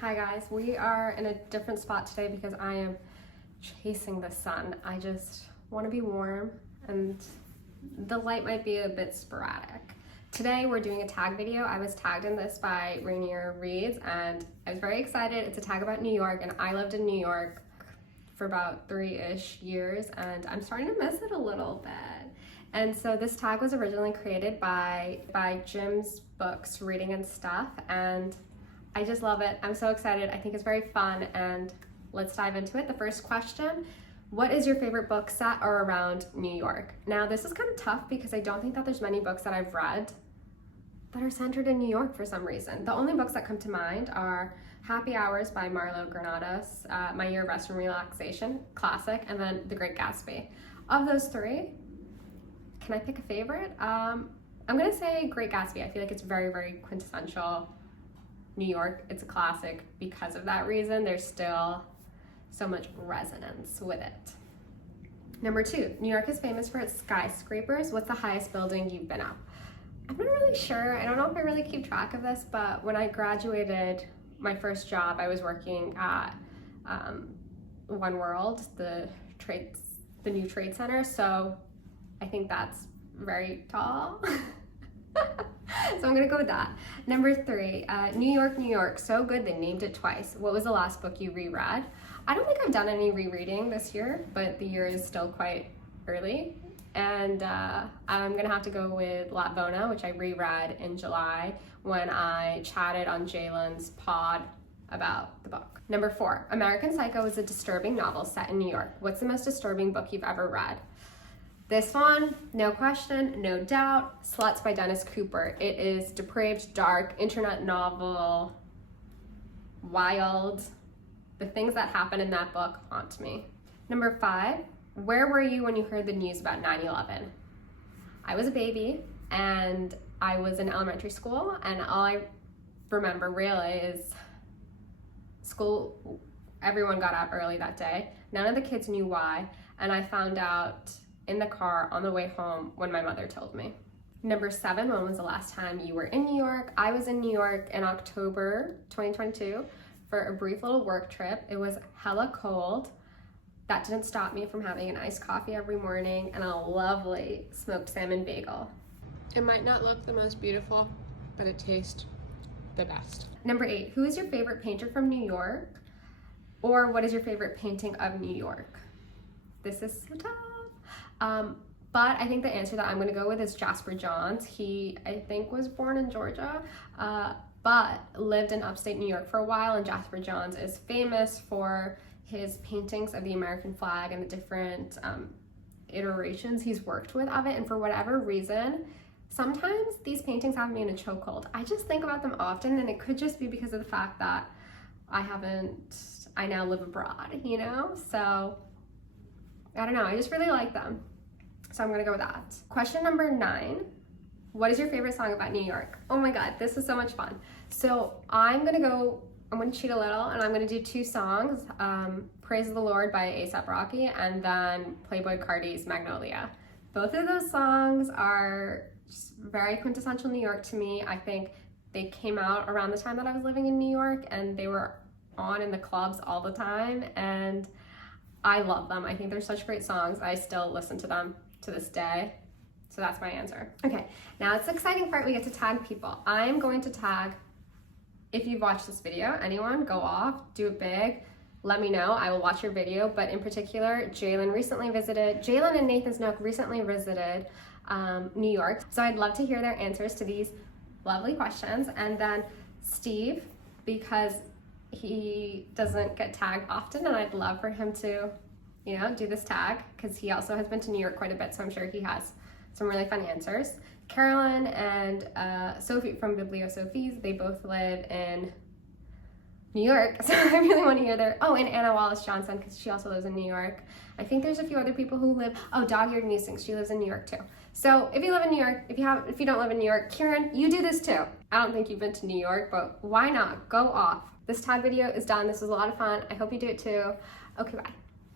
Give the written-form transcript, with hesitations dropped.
Hi guys, we are in a different spot today because I am chasing the sun. I just want to be warm and the light might be a bit sporadic. Today we're doing a tag video. I was tagged in this by Rainier Reads and I was very excited. It's a tag about New York and I lived in New York for about 3-ish years and I'm starting to miss it a little bit. And so this tag was originally created by Jim's books, Reading and Stuff, and I just love it. I'm so excited. I think it's very fun and let's dive into it. The first question, what is your favorite book set or around New York? Now this is kind of tough because I don't think that there's many books that I've read that are centered in New York for some reason. The only books that come to mind are Happy Hours by Marlo Granados, My Year of Rest and Relaxation, classic, and then The Great Gatsby. Of those three, can I pick a favorite? I'm gonna say Great Gatsby. I feel like it's very, very quintessential New York. It's a classic because of that reason. There's still so much resonance with it. Number 2, New York is famous for its skyscrapers. What's the highest building you've been up? I'm not really sure. I don't know if I really keep track of this, but when I graduated my first job, I was working at One World, the new trade center. So I think that's very tall. So I'm gonna go with that. Number 3, New York, New York, so good they named it twice. What was the last book you reread? I don't think I've done any rereading this year, but the year is still quite early. And I'm gonna have to go with La Bona, which I reread in July when I chatted on Jalen's pod about the book. Number 4, American Psycho is a disturbing novel set in New York. What's the most disturbing book you've ever read? This one, no question, no doubt, Sluts by Dennis Cooper. It is depraved, dark, internet novel, wild. The things that happen in that book haunt me. Number 5, where were you when you heard the news about 9/11? I was a baby and I was in elementary school and all I remember really is school, everyone got out early that day. None of the kids knew why, and I found out in the car on the way home when my mother told me. Number 7, when was the last time you were in New York? I was in New York in October 2022 for a brief little work trip. It was hella cold. That didn't stop me from having an iced coffee every morning and a lovely smoked salmon bagel. It might not look the most beautiful, but it tastes the best. Number 8, who is your favorite painter from New York? Or what is your favorite painting of New York? This is so tough. But I think the answer that I'm gonna go with is Jasper Johns. He, I think, was born in Georgia, but lived in upstate New York for a while, and Jasper Johns is famous for his paintings of the American flag and the different iterations he's worked with of it, and for whatever reason, sometimes these paintings have me in a chokehold. I just think about them often, and it could just be because of the fact that I now live abroad, you know? So, I don't know, I just really like them. So I'm gonna go with that. Question number 9, what is your favorite song about New York? Oh my God, this is so much fun. So I'm gonna cheat a little and I'm gonna do 2 songs, Praise the Lord by A$AP Rocky and then Playboi Carti's Magnolia. Both of those songs are just very quintessential New York to me. I think they came out around the time that I was living in New York and they were on in the clubs all the time and I love them. I think they're such great songs. I still listen to them to this day. So that's my answer. Okay, now it's the exciting part. We get to tag people. I'm going to tag, if you've watched this video, anyone, go off, do it big. Let me know. I will watch your video. But in particular, Jalen and Nathan Snook recently visited New York. So I'd love to hear their answers to these lovely questions. And then Steve, because he doesn't get tagged often and I'd love for him to, you know, do this tag because he also has been to New York quite a bit, so I'm sure he has some really fun answers. Carolyn and Sophie from Bibliosophies, they both live in New York, so I really want to hear their, and Anna Wallace Johnson because she also lives in New York. I think there's a few other people who live, Dog-Eared Musings, she lives in New York too. So if you live in New York, if you don't live in New York, Kiran, you do this too. I don't think you've been to New York, but why not? Go off. This tag video is done. This was a lot of fun. I hope you do it too. Okay, bye.